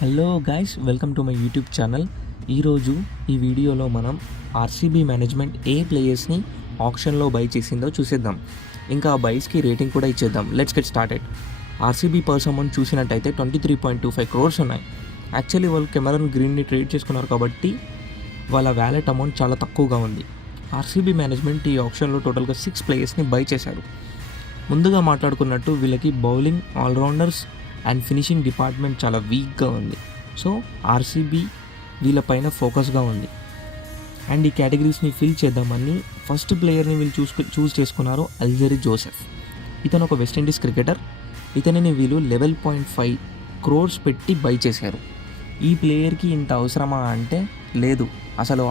Hello guys, welcome to my YouTube channel. ఈరోజు ఈ వీడియోలో మనం ఆర్సీబీ మేనేజ్మెంట్ ఏ ప్లేయర్స్ని ఆప్షన్లో బై చేసిందో చూసేద్దాం. ఇంకా ఆ బైస్కి రేటింగ్ కూడా ఇచ్చేద్దాం. Let's get started. RCB purse amount చూసినట్టయితే 23.25 crores ఉన్నాయి. యాక్చువల్లీ వాళ్ళు కెమెరాన్ గ్రీన్ని ట్రేడ్ చేసుకున్నారు కాబట్టి వాళ్ళ వ్యాలెట్ అమౌంట్ చాలా తక్కువగా ఉంది. ఆర్సీబీ మేనేజ్మెంట్ ఈ ఆప్షన్లో టోటల్గా 6 ప్లేయర్స్ని బై చేశారు. ముందుగా మాట్లాడుకున్నట్టు వీళ్ళకి bowling, allrounders and finishing department చాలా వీక్గా ఉంది. సో ఆర్సీబీ వీళ్ళపైన ఫోకస్గా ఉంది అండ్ ఈ కేటగిరీస్ని ఫిల్ చేద్దామని ఫస్ట్ ప్లేయర్ని వీళ్ళు చూస్ చేసుకున్నారు, అల్జరీ జోసెఫ్. ఇతను ఒక వెస్టిండీస్ క్రికెటర్. ఇతనిని వీళ్ళు 11.5 crores పెట్టి బై చేశారు. ఈ ప్లేయర్కి ఇంత అవసరమా అంటే లేదు. అసలు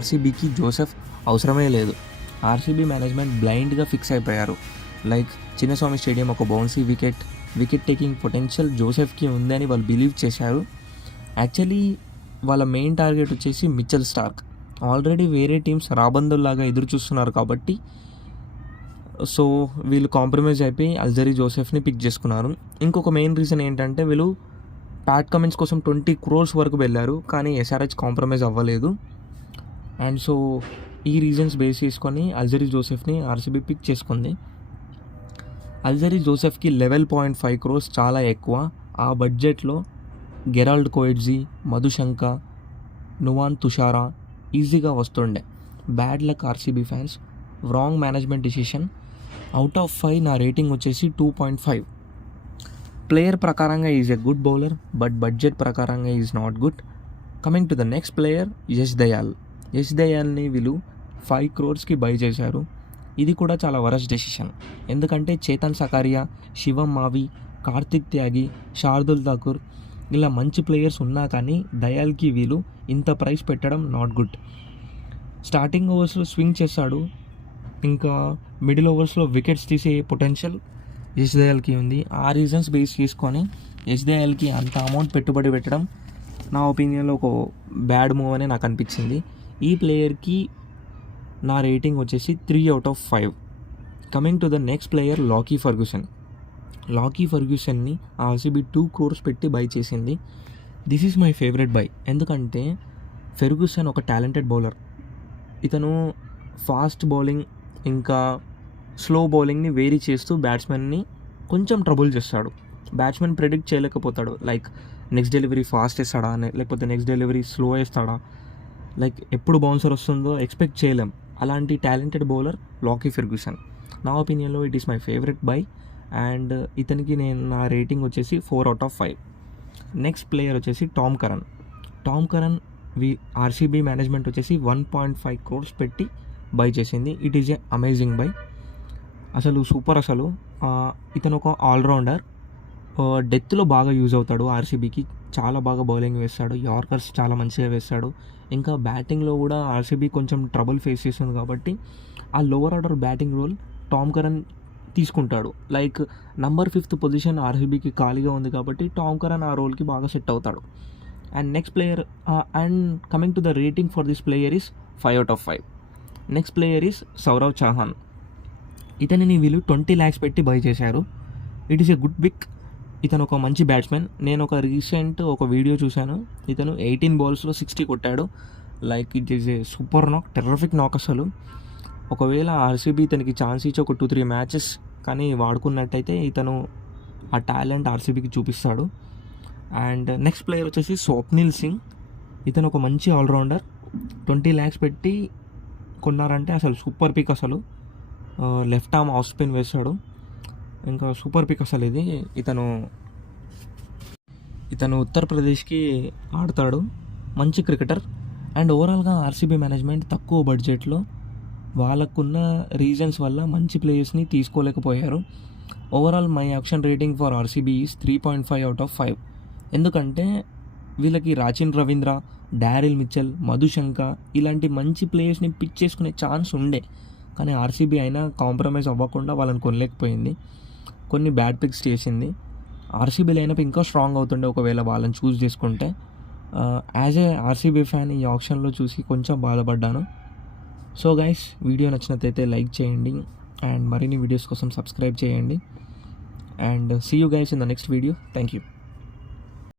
ఆర్సీబీకి జోసెఫ్ అవసరమే లేదు. ఆర్సీబీ మేనేజ్మెంట్ బ్లైండ్గా ఫిక్స్ అయిపోయారు. లైక్ చిన్నస్వామి స్టేడియం ఒక బౌన్సీ వికెట్ టేకింగ్ పొటెన్షియల్ జోసెఫ్కి ఉందని వాళ్ళు బిలీవ్ చేశారు. యాక్చువల్లీ వాళ్ళ మెయిన్ టార్గెట్ వచ్చేసి మిచెల్ స్టార్క్. ఆల్రెడీ వేరే టీమ్స్ రాబందుల్లాగా ఎదురు చూస్తున్నారు కాబట్టి సో వీళ్ళు కాంప్రమైజ్ అయిపోయి అల్జరీ జోసెఫ్ని పిక్ చేసుకున్నారు. ఇంకొక మెయిన్ రీజన్ ఏంటంటే వీళ్ళు ప్యాట్ కమిన్స్ కోసం 20 crores వరకు వెళ్ళారు, కానీ ఎస్ఆర్హెచ్ కాంప్రమైజ్ అవ్వలేదు. అండ్ సో ఈ రీజన్స్ బేస్ చేసుకొని అల్జరీ జోసెఫ్ని ఆర్సీబీ పిక్ చేసుకుంది. అల్జరీ జోసెఫ్కి 11.5 crores చాలా ఎక్కువ. ఆ బడ్జెట్లో గెరాల్డ్ కోయిట్జీ, మధుశంక, నువాన్ తుషారా ఈజీగా వస్తుండే. Bad luck RCB fans, wrong management decision. Out of 5 నా రేటింగ్ వచ్చేసి 2.5. ప్లేయర్ ప్రకారంగా is a good bowler, but budget ప్రకారంగా is not good. Coming to the next player, Yash దయాల్ని వీళ్ళు 5 crores బై చేశారు. ఇది కూడా చాలా వరస్ట్ డెసిషన్. ఎందుకంటే చేతన్ సకారియా, శివం మావి, కార్తిక్ త్యాగి, శార్దుల్ ఠాకూర్ ఇలా మంచి ప్లేయర్స్ ఉన్నా కానీ దయాల్కి వీళ్ళు ఇంత ప్రైస్ పెట్టడం నాట్ గుడ్. స్టార్టింగ్ ఓవర్స్లో స్వింగ్ చేస్తాడు, ఇంకా మిడిల్ ఓవర్స్లో వికెట్స్ తీసే పొటెన్షియల్ యష్ దయాల్కి ఉంది. ఆ రీజన్స్ బేస్ చేసుకొని యష్ దయాల్కి అంత అమౌంట్ పెట్టుబడి పెట్టడం నా ఒపీనియన్లో ఒక బ్యాడ్ మూవ్ అని నాకు అనిపించింది. ఈ ప్లేయర్కి నా రేటింగ్ వచ్చేసి 3 out of 5. Coming to the next player, Lockie ఫర్గ్యూసన్ని ఆర్సీబీ 2 crores పెట్టి బై చేసింది. This is my favourite buy. ఎందుకంటే ఫెర్గ్యూసన్ ఒక టాలెంటెడ్ బౌలర్. ఇతను ఫాస్ట్ బౌలింగ్ ఇంకా స్లో బౌలింగ్ని వేరీ చేస్తూ బ్యాట్స్మెన్ని కొంచెం ట్రబుల్ చేస్తాడు. బ్యాట్స్మెన్ ప్రెడిక్ట్ చేయలేకపోతాడు, లైక్ నెక్స్ట్ డెలివరీ ఫాస్ట్ వేస్తాడా లేకపోతే నెక్స్ట్ డెలివరీ స్లో వేస్తాడా, లైక్ ఎప్పుడు బౌన్సర్ వస్తుందో ఎక్స్పెక్ట్ చేయలేం. అలాంటి టాలెంటెడ్ బౌలర్ లాకీ ఫెర్గ్యూసన్. నా ఒపీనియన్లో it is my favourite by and ఇతనికి నా రేటింగ్ వచ్చేసి 4 out of 5. నెక్స్ట్ ప్లేయర్ వచ్చేసి టామ్ కరన్ ఆర్సీబీ మేనేజ్మెంట్ వచ్చేసి 1.5 crores పెట్టి బై చేసింది. It is a amazing by, అసలు సూపర్. ఇతను ఒక ఆల్రౌండర్, డెత్లో బాగా యూజ్ అవుతాడు. ఆర్సీబీకి చాలా బాగా బౌలింగ్ వేస్తాడు, యార్కర్స్ చాలా మంచిగా వేస్తాడు. ఇంకా బ్యాటింగ్లో కూడా ఆర్సీబీ కొంచెం ట్రబుల్ ఫేస్ చేస్తుంది కాబట్టి ఆ lower order batting role Tom Curran తీసుకుంటాడు. లైక్ నంబర్ 5th పొజిషన్ ఆర్సీబీకి ఖాళీగా ఉంది కాబట్టి టామ్ కరన్ ఆ రోల్కి బాగా సెట్ అవుతాడు. And next player and coming to the rating for this player is 5 out of 5. Next player is Saurav Chauhan. ఇతనిని వీళ్ళు 20 lakhs పెట్టి బై చేశారు. It is a good pick. ఇతను ఒక మంచి బ్యాట్స్మెన్. నేను ఒక వీడియో చూశాను, ఇతను 18 balls 60 కొట్టాడు. Like it is a super నాక్, టెర్రఫిక్ నాక్ అసలు. ఒకవేళ ఆర్సీబీ ఇతనికి ఛాన్స్ ఇచ్చి ఒక 2-3 matches కానీ వాడుకున్నట్టయితే ఇతను ఆ టాలెంట్ ఆర్సీబీకి చూపిస్తాడు. అండ్ నెక్స్ట్ ప్లేయర్ వచ్చేసి స్వప్నిల్ సింగ్. ఇతను ఒక మంచి ఆల్రౌండర్. 20 lakhs పెట్టి కొన్నారంటే అసలు సూపర్ పిక్. అసలు లెఫ్ట్ ఆర్మ్ ఆఫ్ స్పిన్ వేస్తాడు, ఇంకా సూపర్ పిక్ అసలు ఇది. ఇతను ఉత్తరప్రదేశ్కి ఆడతాడు, మంచి క్రికెటర్. అండ్ ఓవరాల్గా ఆర్సీబీ మేనేజ్మెంట్ తక్కువ బడ్జెట్లో వాళ్ళకున్న రీజన్స్ వల్ల మంచి ప్లేయర్స్ని తీసుకోలేకపోయారు. Overall my option rating for RCB is 3.5 out of 5. ఎందుకంటే వీళ్ళకి రాచిన్ రవీంద్ర, డారిల్ మిచెల్, మధుశంక ఇలాంటి మంచి ప్లేయర్స్ని పిక్ చేసుకునే ఛాన్స్ ఉండే, కానీ ఆర్సీబీ అయినా కాంప్రమైజ్ అవ్వకుండా వాళ్ళని కొనలేకపోయింది. కొన్ని బ్యాడ్ పిక్స్ చేసింది. ఆర్సీబీ లైనప్ ఇంకా స్ట్రాంగ్ అవుతుండే ఒకవేళ వాళ్ళని చూస్ చేసుకుంటే. యాజ్ ఏ ఆర్సీబీ ఫ్యాన్ ఈ ఆప్షన్లో చూసి కొంచెం బాధపడ్డాను. సో గైస్, వీడియో నచ్చినట్లయితే లైక్ చేయండి అండ్ మరిన్ని వీడియోస్ కోసం సబ్స్క్రైబ్ చేయండి. And see you guys in the next video. Thank you.